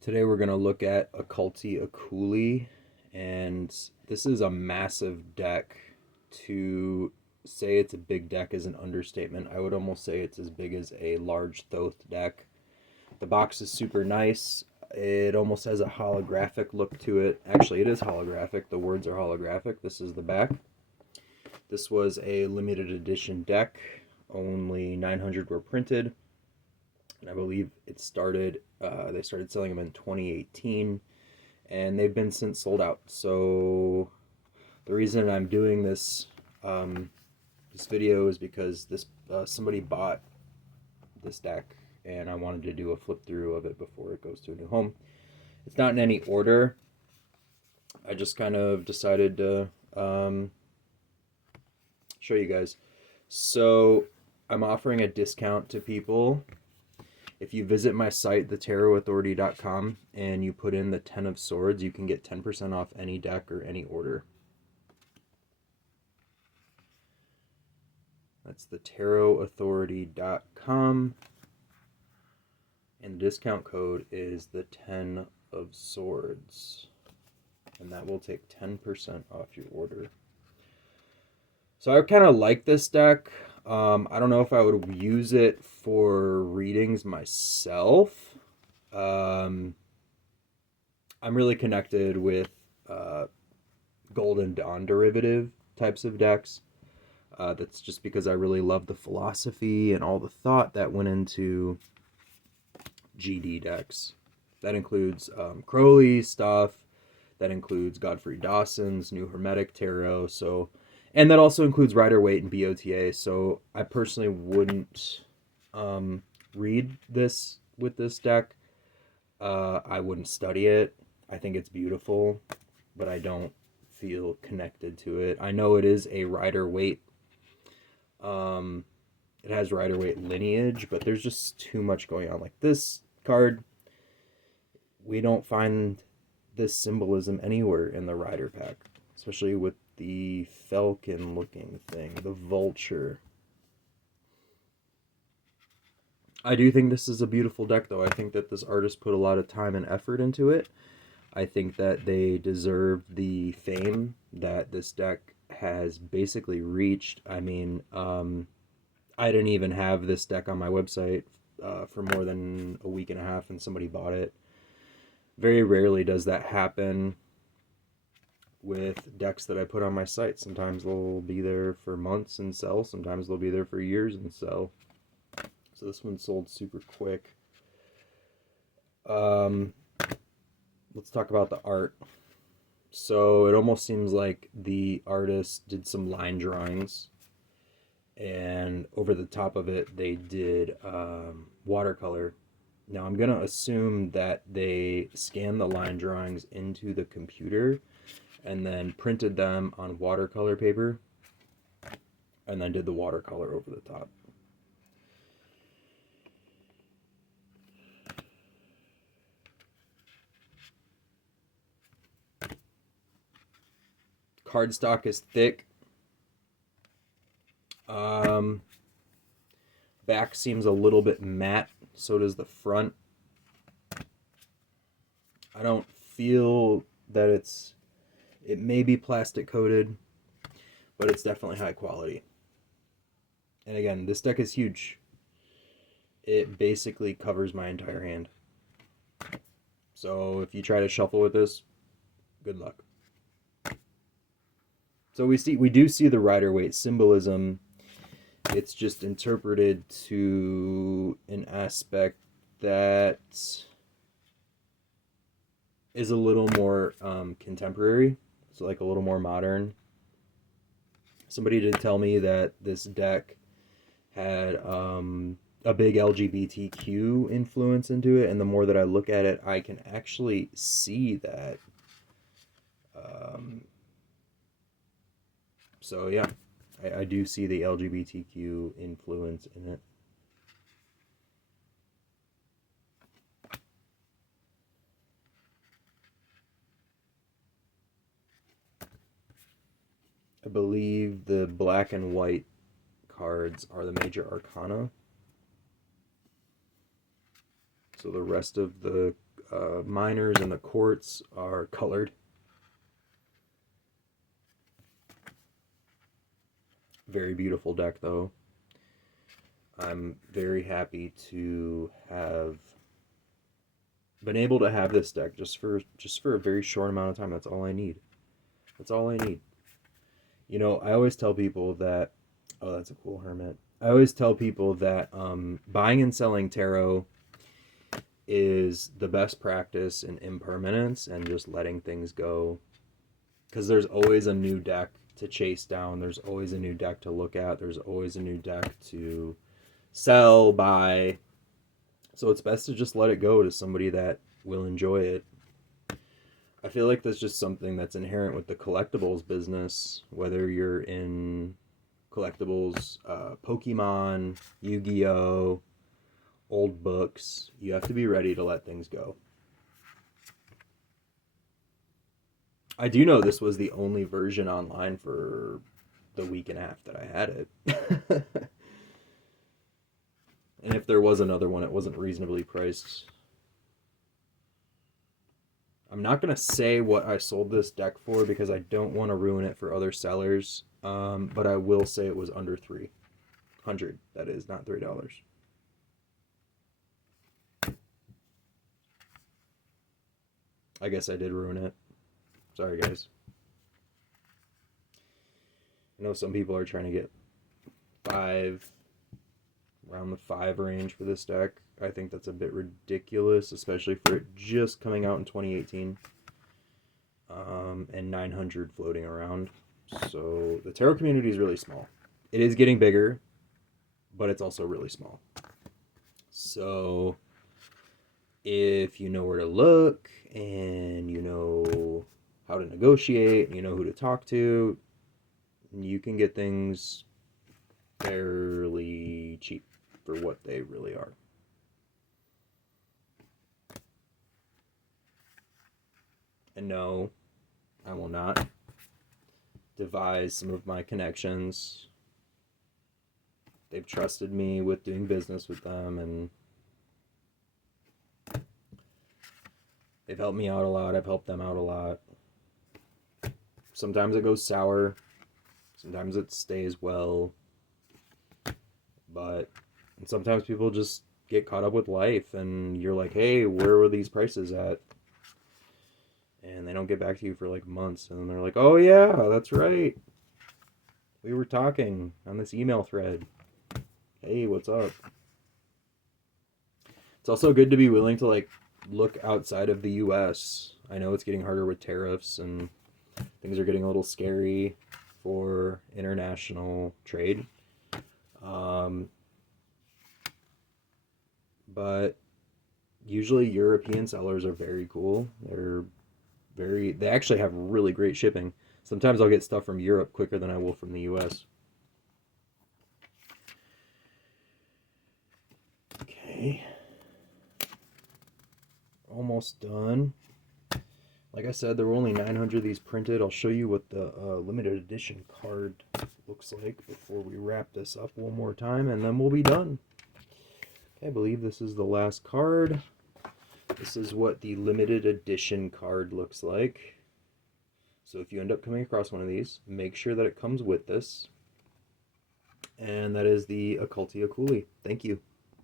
Today we're going to look at Occulti Oculi, and this is a massive deck. To say it's a big deck is an understatement. I would almost say it's as big as a large Thoth deck. The box is super nice. It almost has a holographic look to it. Actually, it is holographic. The words are holographic. This is the back. This was a limited edition deck. Only 900 were printed. And I believe it started, they started selling them in 2018, and they've been since sold out. So the reason I'm doing this video is because somebody bought this deck, and I wanted to do a flip through of it before it goes to a new home. It's not in any order. I just kind of decided to show you guys. So I'm offering a discount to people. If you visit my site, thetarotauthority.com, and you put in the 10 of Swords, you can get 10% off any deck or any order. That's thetarotauthority.com, and the discount code is the 10 of Swords, and that will take 10% off your order. So I kind of like this deck. I don't know if I would use it for readings myself. I'm really connected with Golden Dawn derivative types of decks. That's just because I really love the philosophy and all the thought that went into GD decks. That includes Crowley stuff. That includes Godfrey Dawson's New Hermetic Tarot. And that also includes Rider-Waite and BOTA. So I personally wouldn't read this with this deck. I wouldn't study it. I think it's beautiful, but I don't feel connected to it. I know it is a Rider-Waite. It has Rider-Waite lineage, but there's just too much going on. Like this card, we don't find this symbolism anywhere in the Rider pack, especially with the falcon looking thing, the vulture. I do think this is a beautiful deck, though. I think that this artist put a lot of time and effort into it. I think that they deserve the fame that this deck has basically reached. I mean, I didn't even have this deck on my website for more than a week and a half, and somebody bought it. Very rarely does that happen with decks that I put on my site. Sometimes they'll be there for months and sell. Sometimes they'll be there for years and sell. So this one sold super quick. Let's talk about the art. So it almost seems like the artist did some line drawings, and over the top of it they did watercolor. Now I'm going to assume that they scanned the line drawings into the computer and then printed them on watercolor paper and then did the watercolor over the top. Cardstock is thick. Back seems a little bit matte, so does the front. I don't feel that it may be plastic coated, but it's definitely high quality. And again, this deck is huge. It basically covers my entire hand. So if you try to shuffle with this, good luck. So we do see the Rider-Waite symbolism. It's just interpreted to an aspect that is a little more contemporary. So like a little more modern. Somebody did tell me that this deck had a big LGBTQ influence into it, and the more that I look at it, I can actually see that. So yeah, I do see the LGBTQ influence in it. I believe the black and white cards are the major arcana. So the rest of the minors and the quartz are colored. Very beautiful deck, though. I'm very happy to have been able to have this deck just for a very short amount of time. That's all I need. That's all I need. You know, I always tell people that, oh, that's a cool hermit. I always tell people that buying and selling tarot is the best practice in impermanence and just letting things go. Because there's always a new deck to chase down. There's always a new deck to look at. There's always a new deck to sell, buy. So it's best to just let it go to somebody that will enjoy it. I feel like that's just something that's inherent with the collectibles business, whether you're in collectibles, Pokemon, Yu-Gi-Oh, old books. You have to be ready to let things go. I do know this was the only version online for the week and a half that I had it. And if there was another one, it wasn't reasonably priced. I'm not going to say what I sold this deck for because I don't want to ruin it for other sellers. But I will say it was under $300. That is, not $3. I guess I did ruin it. Sorry, guys. I know some people are trying to get around the 5 range for this deck. I think that's a bit ridiculous, especially for it just coming out in 2018. And 900 floating around. So the tarot community is really small. It is getting bigger, but it's also really small. So if you know where to look and you know how to negotiate and you know who to talk to, you can get things fairly cheap for what they really are. And no, I will not devise some of my connections. They've trusted me with doing business with them, and they've helped me out a lot. I've helped them out a lot. Sometimes it goes sour. Sometimes it stays well. And sometimes people just get caught up with life, and you're like, hey, where were these prices at? And they don't get back to you for like months, and then they're like, oh yeah, that's right, we were talking on this email thread. Hey, what's up? It's also good to be willing to like look outside of the US. I know it's getting harder with tariffs and things are getting a little scary for international trade. But usually European sellers are very cool. They actually have really great shipping. Sometimes I'll get stuff from Europe quicker than I will from the US. Okay. Almost done. Like I said, there were only 900 of these printed. I'll show you what the limited edition card looks like before we wrap this up one more time, and then we'll be done. Okay, I believe this is the last card. This is what the limited edition card looks like. So if you end up coming across one of these, make sure that it comes with this. And that is the Occulti Oculi. Thank you.